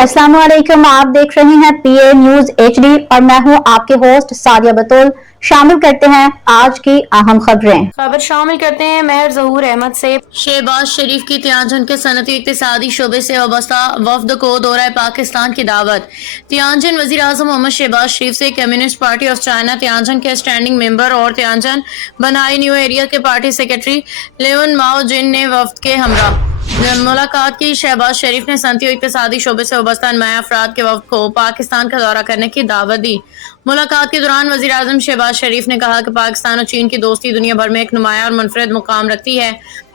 अस्सलाम वालेकुम। आप देख रहे हैं पीए न्यूज एचडी और मैं हूं आपके होस्ट सादिया बतूल। शामिल करते हैं आज की अहम खबर शामिल करते हैं महर ज़हूर अहमद से। शहबाज शरीफ की तियानजन के सनती इक्तिसादी शोबे से वाबस्ता वफद को दौरा पाकिस्तान की दावत। तियानजन वज़ीर आज़म मोहम्मद शहबाज शरीफ से कम्युनिस्ट पार्टी ऑफ चाइना तियानजन के स्टैंडिंग मेंबर और तियानजन बनाई न्यू एरिया के पार्टी सेक्रेटरी लेवन माओ जिन ने वफद के हमरा मुलाकात की। शहबाज शरीफ ने सनती और इक्तिसादी शोबे से वाबस्ता नुमाया अफराद के वफद को पाकिस्तान का दौरा करने की दावत दी। मुलाकात के दौरान वज़ीर आज़म शहबाज शरीफ ने कहा कि पाकिस्तान और चीन की दोस्ती दुनिया भर में एक नुमाया और मुनफरद मुकाम रखती है।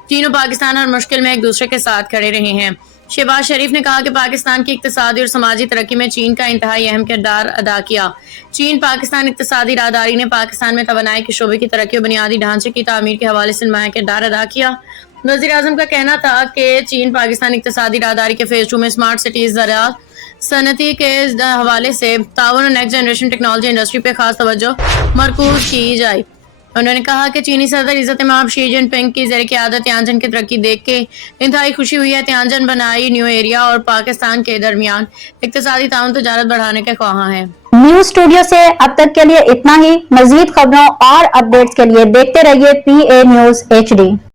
चीन और पाकिस्तान हर मुश्किल में एक दूसरे के साथ खड़े रहे हैं। शहबाज शरीफ ने कहा कि पाकिस्तान की इक्तिसादी और समाजी तरक्की में चीन का इंतहाई अहम किरदार अदा किया। चीन पाकिस्तान इक्तिसादी राहदारी ने पाकिस्तान में तवानाई के शोबे की तरक्की और बुनियादी ढांचे की तामीर के हवाले से नुमाया किरदार अदा किया। वज़ीर आज़म का कहना था कि चीन पाकिस्तान इक्तिसादी राहदारी के फेज 2 में स्मार्ट सिटीज ज़राअत सनती के हवाले से ताउन और नेक्स्ट जनरेशन टेक्नोलॉजी इंडस्ट्री पे खास तवज्जो मरकूज की जाए। उन्होंने कहा कि चीनी सदर इज़्ज़त माब शी जिनपिंग की ज़ेर क़यादत तियानजन की तरक्की देख के इंतहाई खुशी हुई है। तियानजन बनाई न्यू एरिया और पाकिस्तान के दरमियान इक़्तिसादी ताउन तजारत बढ़ाने के ख्वाहां हैं। न्यूज स्टूडियो से अब तक के लिए इतना ही। मजीद खबरों और अपडेट्स के लिए देखते रहिए पीए न्यूज एचडी।